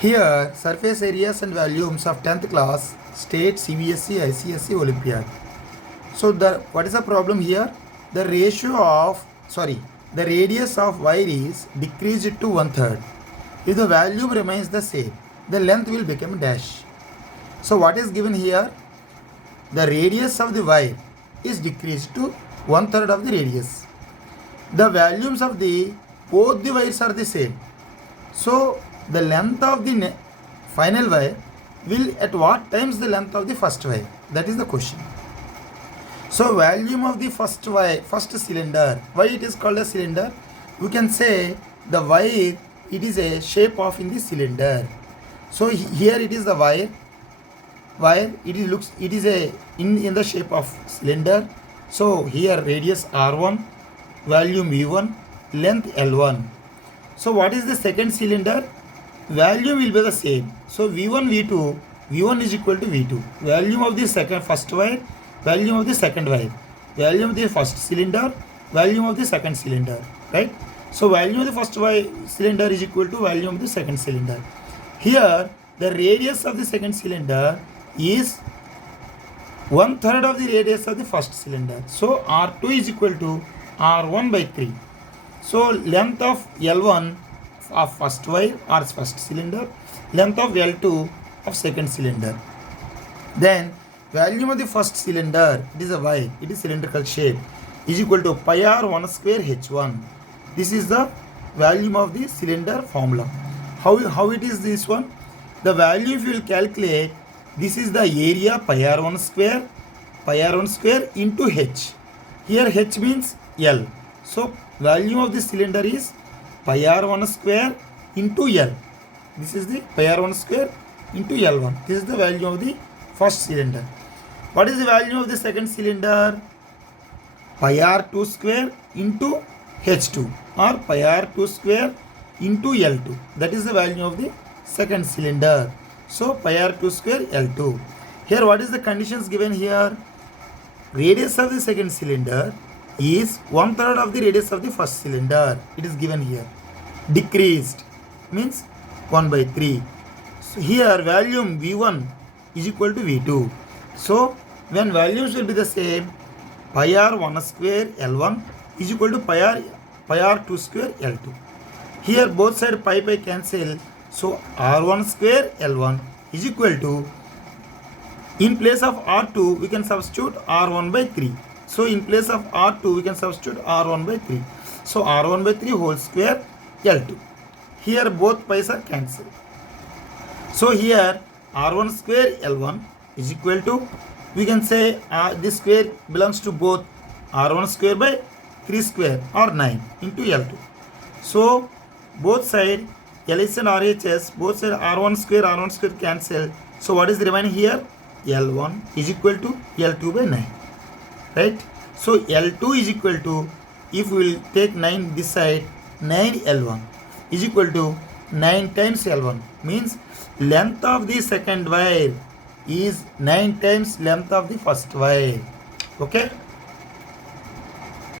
Here, surface areas and volumes of 10th class, state, CBSE, ICSE, OLYMPIAD. So, what is the problem here? The radius of wire is decreased to 1/3. If the volume remains the same, the length will become dash. So, what is given here? The radius of the wire is decreased to 1/3 of the radius. The volumes of both the wires are the same. So, the length of the final wire will at what times the length of the first wire? That is the question. So, volume of the first cylinder. Why it is called a cylinder? We can say the wire, it is a shape of in the cylinder. So, here it is the wire. It is in the shape of cylinder. So, here radius R1, volume V1, length L1. So, what is the second cylinder? Value will be the same. So, V1, V2, V1 is equal to V2. Volume of the first wire, volume of the second wire, volume of the first cylinder, volume of the second cylinder, right? So, volume of the first cylinder is equal to volume of the second cylinder. Here, the radius of the second cylinder is 1/3 of the radius of the first cylinder. So, R2 is equal to R1 by 3. So, length of L1 of first wire or first cylinder, length of L2 of second cylinder. Then, volume of the first cylinder, it is a wire, it is cylindrical shape, is equal to pi r1 square h1. This is the volume of the cylinder formula. How it is this one? The value, if you will calculate, this is the area pi r1 square into h. Here h means L. So, volume of the cylinder is pi r1 square into L. This is the pi r1 square into L1. This is the value of the first cylinder. What is the value of the second cylinder? Pi r2 square into H2 or pi r2 square into L2. That is the value of the second cylinder. So, pi r2 square L2. Here, what is the conditions given here? Radius of the second cylinder is 1/3 of the radius of the first cylinder. It is given here. Decreased means 1 by 3. So, here volume V1 is equal to V2. So, when values will be the same, pi r1 square L1 is equal to pi r2 square L2. Here both side pi cancel. So, R1 square L1 is equal to, in place of R2, we can substitute R1 by 3. So, in place of R2, we can substitute R1 by 3. So, R1 by 3 whole square L2. Here both pi's are cancelled. So, here R1 square L1 is equal to, we can say this square belongs to both R1 square by 3 square or 9 into L2. So, both side LHS and RHS, both side R1 square cancel. So, what is remaining here? L1 is equal to L2 by 9. Right? So, L2 is equal to, if we will take 9 this side, 9 L1 is equal to 9 times L1. Means length of the second wire is 9 times length of the first wire. Okay?